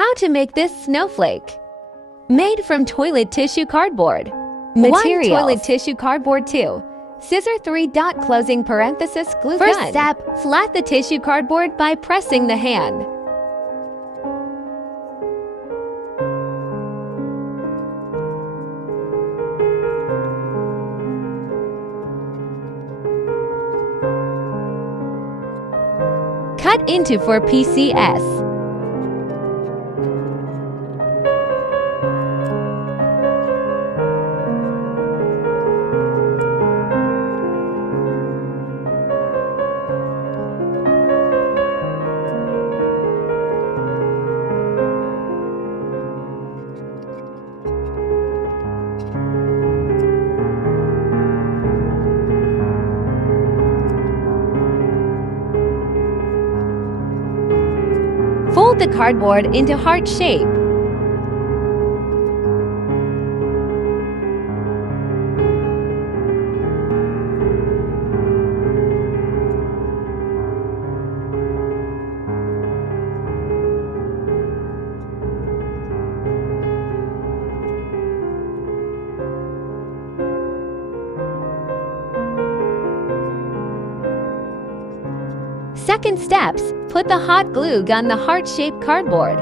How to make this snowflake. Made from toilet tissue cardboard. Materials. 1 toilet tissue cardboard. 2 scissor 3 dot closing parenthesis glue gun. First step, flat the tissue cardboard by pressing the hand. Cut into 4 pcs. Fold the cardboard into heart shape. Second steps, put the hot glue on the heart-shaped cardboard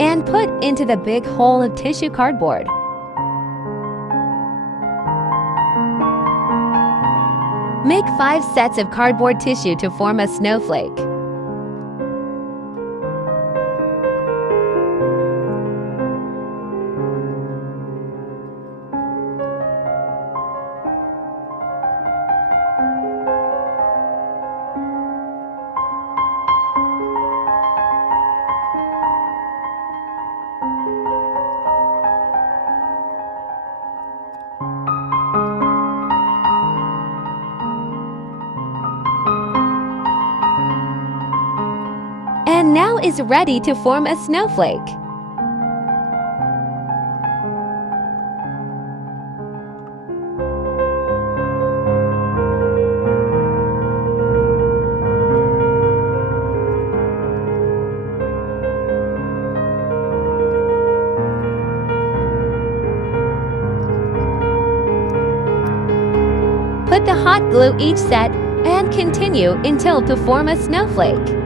and put into the big hole of tissue cardboard. Make 5 sets of cardboard tissue to form a snowflake. And now is ready to form a snowflake. Put the hot glue each set and continue until to form a snowflake.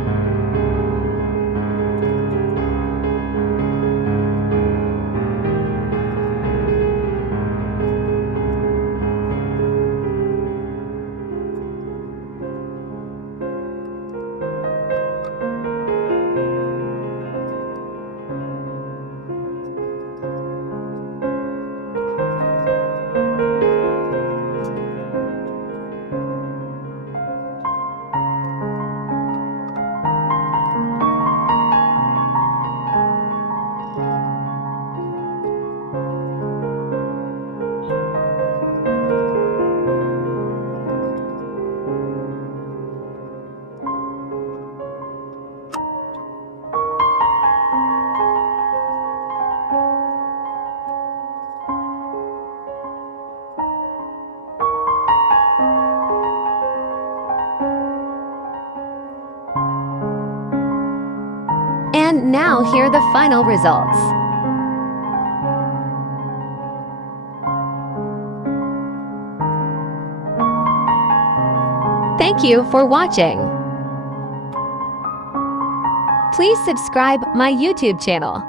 And now here are the final results. Thank you for watching. Please subscribe my YouTube channel.